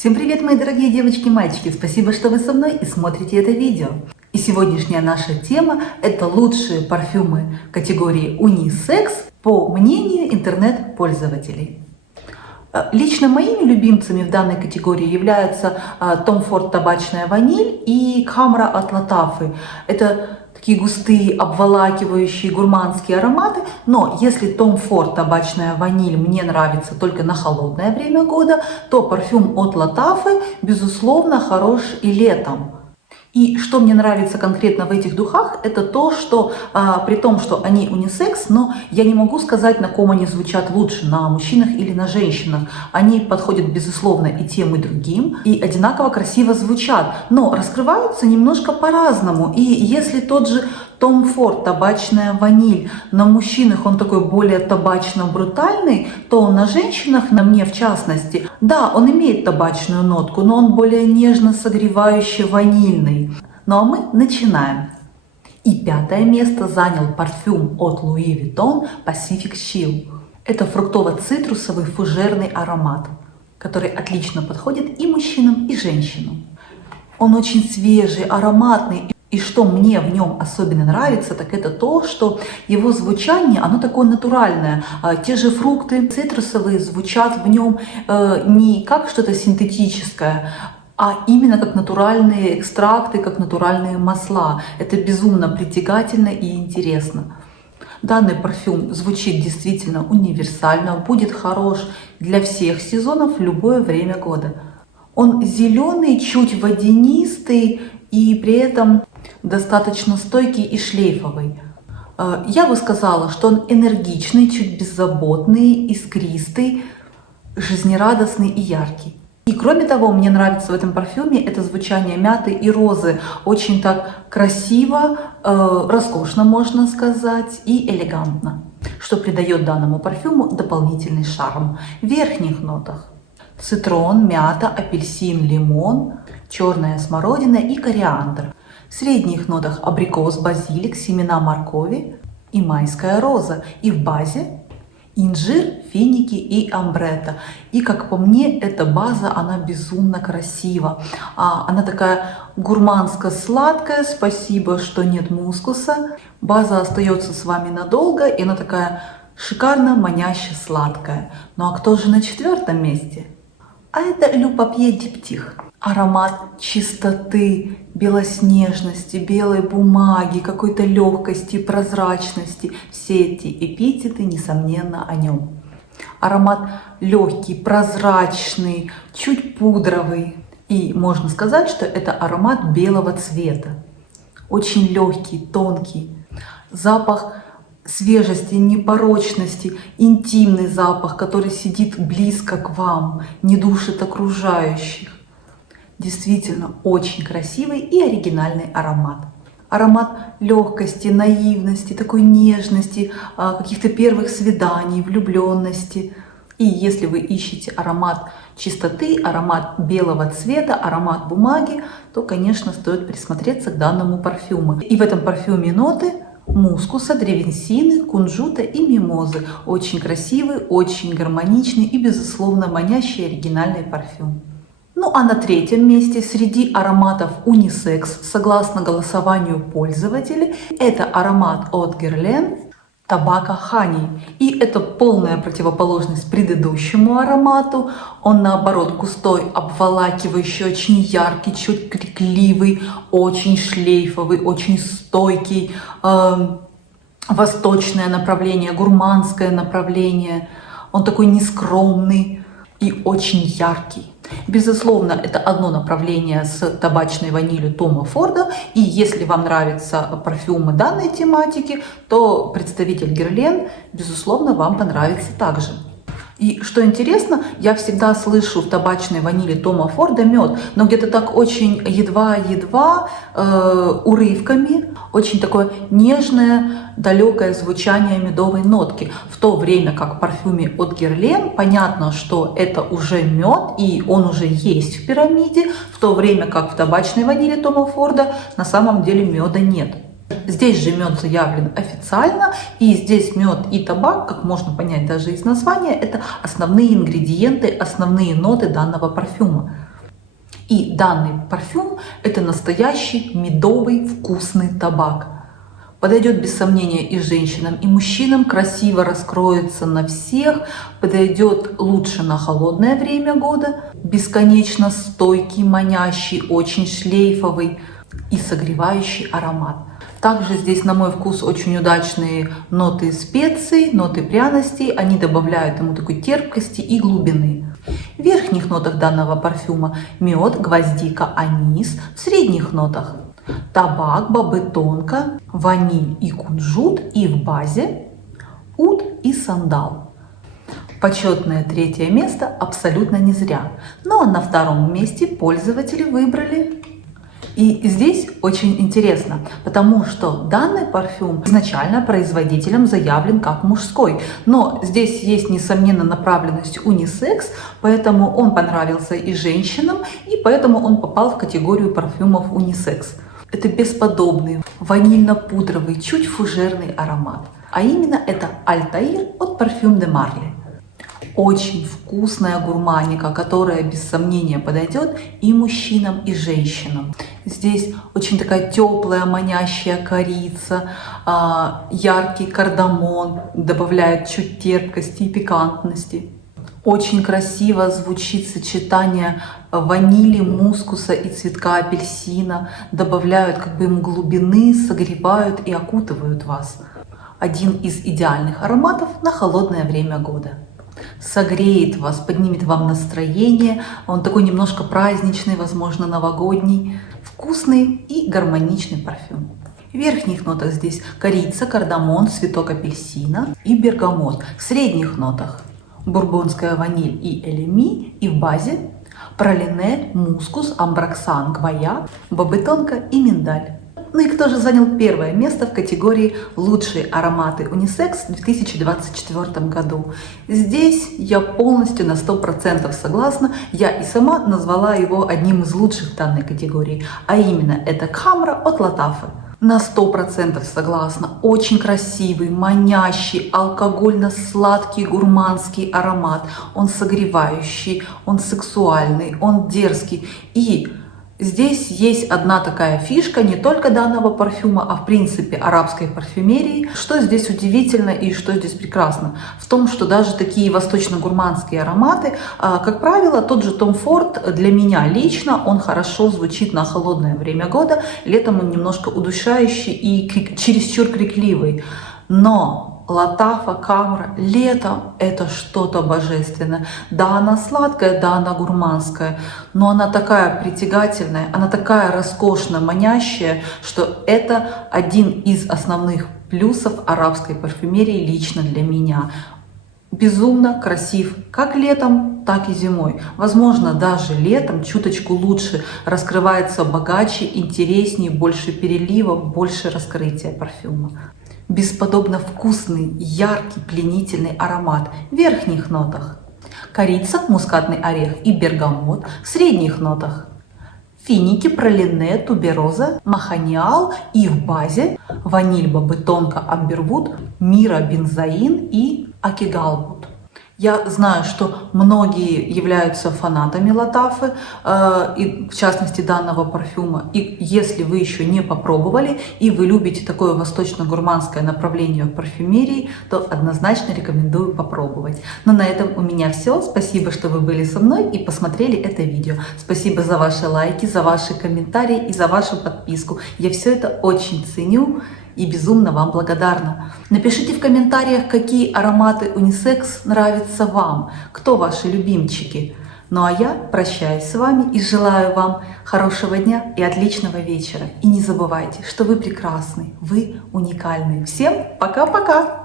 Всем привет, мои дорогие девочки и мальчики! Спасибо, что вы со мной и смотрите это видео. И сегодняшняя наша тема – это лучшие парфюмы категории унисекс по мнению интернет-пользователей. Лично моими любимцами в данной категории являются Tom Ford табачная ваниль и Khamra от Lattafe. Это такие густые, обволакивающие, гурманские ароматы. Но если Tom Ford табачная ваниль мне нравится только на холодное время года, то парфюм от Lattafe, безусловно, хорош и летом. И что мне нравится конкретно в этих духах, это то, что при том, что они унисекс, но я не могу сказать, на ком они звучат лучше, на мужчинах или на женщинах. Они подходят, безусловно, и тем, и другим, и одинаково красиво звучат, но раскрываются немножко по-разному. И если тот же Tom Ford табачная ваниль, на мужчинах он такой более табачно-брутальный, то на женщинах, на мне в частности, да, он имеет табачную нотку, но он более нежно-согревающий ванильный. Ну а мы начинаем. И пятое место занял парфюм от Louis Vuitton Pacific Chill. Это фруктово-цитрусовый фужерный аромат, который отлично подходит и мужчинам, и женщинам. Он очень свежий, ароматный. И что мне в нем особенно нравится, так это то, что его звучание, оно такое натуральное. Те же фрукты цитрусовые звучат в нем не как что-то синтетическое, а именно как натуральные экстракты, как натуральные масла. Это безумно притягательно и интересно. Данный парфюм звучит действительно универсально, будет хорош для всех сезонов в любое время года. Он зеленый, чуть водянистый и при этом достаточно стойкий и шлейфовый. Я бы сказала, что он энергичный, чуть беззаботный, искристый, жизнерадостный и яркий. И кроме того, мне нравится в этом парфюме это звучание мяты и розы. Очень так красиво, роскошно, можно сказать, и элегантно, что придает данному парфюму дополнительный шарм. В верхних нотах цитрон, мята, апельсин, лимон, черная смородина и кориандр. В средних нотах абрикос, базилик, семена моркови и майская роза. И в базе инжир, финики и амбретто. И как по мне, эта база, она безумно красива. Она такая гурманско-сладкая, спасибо, что нет мускуса. База остается с вами надолго, и она такая шикарно маняще сладкая. Ну а кто же на четвертом месте? А это Le Papier Diptyque. Аромат чистоты, белоснежности, белой бумаги, какой-то легкости, прозрачности. Все эти эпитеты, несомненно, о нем. Аромат легкий, прозрачный, чуть пудровый. И можно сказать, что это аромат белого цвета. Очень легкий, тонкий. Запах свежести, непорочности, интимный запах, который сидит близко к вам, не душит окружающих. Действительно очень красивый и оригинальный аромат. Аромат легкости, наивности, такой нежности, каких-то первых свиданий, влюбленности. И если вы ищете аромат чистоты, аромат белого цвета, аромат бумаги, то, конечно, стоит присмотреться к данному парфюму. И в этом парфюме ноты мускуса, древесины, кунжута и мимозы. Очень красивый, очень гармоничный и, безусловно, манящий оригинальный парфюм. Ну а на третьем месте среди ароматов унисекс, согласно голосованию пользователей, это аромат от Guerlain Tobacco Honey. И это полная противоположность предыдущему аромату. Он наоборот густой, обволакивающий, очень яркий, чуть крикливый, очень шлейфовый, очень стойкий, восточное направление, гурманское направление. Он такой нескромный и очень яркий. Безусловно, это одно направление с табачной ванилью Тома Форда. И если вам нравятся парфюмы данной тематики, то представитель Guerlain, безусловно, вам понравится также. И что интересно, я всегда слышу в табачной ванили Тома Форда мед, но где-то так очень едва-едва, урывками, очень такое нежное, далекое звучание медовой нотки. В то время как в парфюме от Guerlain понятно, что это уже мед, и он уже есть в пирамиде, в то время как в табачной ванили Тома Форда на самом деле меда нет. Здесь же мед заявлен официально, и здесь мед и табак, как можно понять даже из названия, это основные ингредиенты, основные ноты данного парфюма. И данный парфюм – это настоящий медовый вкусный табак. Подойдет без сомнения и женщинам, и мужчинам, красиво раскроется на всех, подойдет лучше на холодное время года, бесконечно стойкий, манящий, очень шлейфовый и согревающий аромат. Также здесь, на мой вкус, очень удачные ноты специй, ноты пряностей, они добавляют ему такой терпкости и глубины. В верхних нотах данного парфюма мед, гвоздика, анис, в средних нотах табак, бобы тонко, ваниль и кунжут, и в базе уд и сандал. Почетное 3-е место абсолютно не зря, но на 2-м месте пользователи выбрали. И здесь очень интересно, потому что данный парфюм изначально производителем заявлен как мужской, но здесь есть, несомненно, направленность унисекс, поэтому он понравился и женщинам, и поэтому он попал в категорию парфюмов унисекс. Это бесподобный ванильно-пудровый, чуть фужерный аромат. А именно это Альтаир от Parfum de Marly. Очень вкусная гурманика, которая без сомнения подойдет и мужчинам, и женщинам. Здесь очень такая теплая, манящая корица, яркий кардамон добавляет чуть терпкости и пикантности. Очень красиво звучит сочетание ванили, мускуса и цветка апельсина. Добавляют как бы ему глубины, согревают и окутывают вас. Один из идеальных ароматов на холодное время года. Согреет вас, поднимет вам настроение. Он такой немножко праздничный, возможно, новогодний. Вкусный и гармоничный парфюм. В верхних нотах здесь корица, кардамон, цветок апельсина и бергамот. В средних нотах бурбонская ваниль и элеми, и в базе пралине, мускус, амброксан, гвоя, бобы тонко и миндаль. Ну и кто же занял 1-е место в категории «Лучшие ароматы унисекс» в 2024 году? Здесь я полностью на 100% согласна. Я и сама назвала его одним из лучших в данной категории. А именно это Camera от Lattafe. На 100% согласна. Очень красивый, манящий, алкогольно-сладкий, гурманский аромат. Он согревающий, он сексуальный, он дерзкий. И здесь есть одна такая фишка не только данного парфюма, а в принципе арабской парфюмерии. Что здесь удивительно и что здесь прекрасно? В том, что даже такие восточно-гурманские ароматы, как правило, тот же Tom Ford для меня лично, он хорошо звучит на холодное время года. Летом он немножко удушающий и чересчур крикливый. Но Lattafe Camera летом это что-то божественное. Да, она сладкая, да, она гурманская, но она такая притягательная, она такая роскошно манящая, что это один из основных плюсов арабской парфюмерии лично для меня. Безумно красив как летом, так и зимой. Возможно, даже летом чуточку лучше раскрывается, богаче, интереснее, больше переливов, больше раскрытия парфюма. Бесподобно вкусный, яркий, пленительный аромат в верхних нотах. Корица, мускатный орех и бергамот в средних нотах. Финики, пралине, тубероза, маханиал и в базе ваниль, бобы тонко, амбервуд, мира, бензоин и акигалвуд. Я знаю, что многие являются фанатами Lattafe, и в частности данного парфюма. И если вы еще не попробовали, и вы любите такое восточно-гурманское направление в парфюмерии, то однозначно рекомендую попробовать. Но на этом у меня все. Спасибо, что вы были со мной и посмотрели это видео. Спасибо за ваши лайки, за ваши комментарии и за вашу подписку. Я все это очень ценю и безумно вам благодарна. Напишите в комментариях, какие ароматы унисекс нравятся вам, кто ваши любимчики. Ну а я прощаюсь с вами и желаю вам хорошего дня и отличного вечера. И не забывайте, что вы прекрасны, вы уникальны. Всем пока-пока!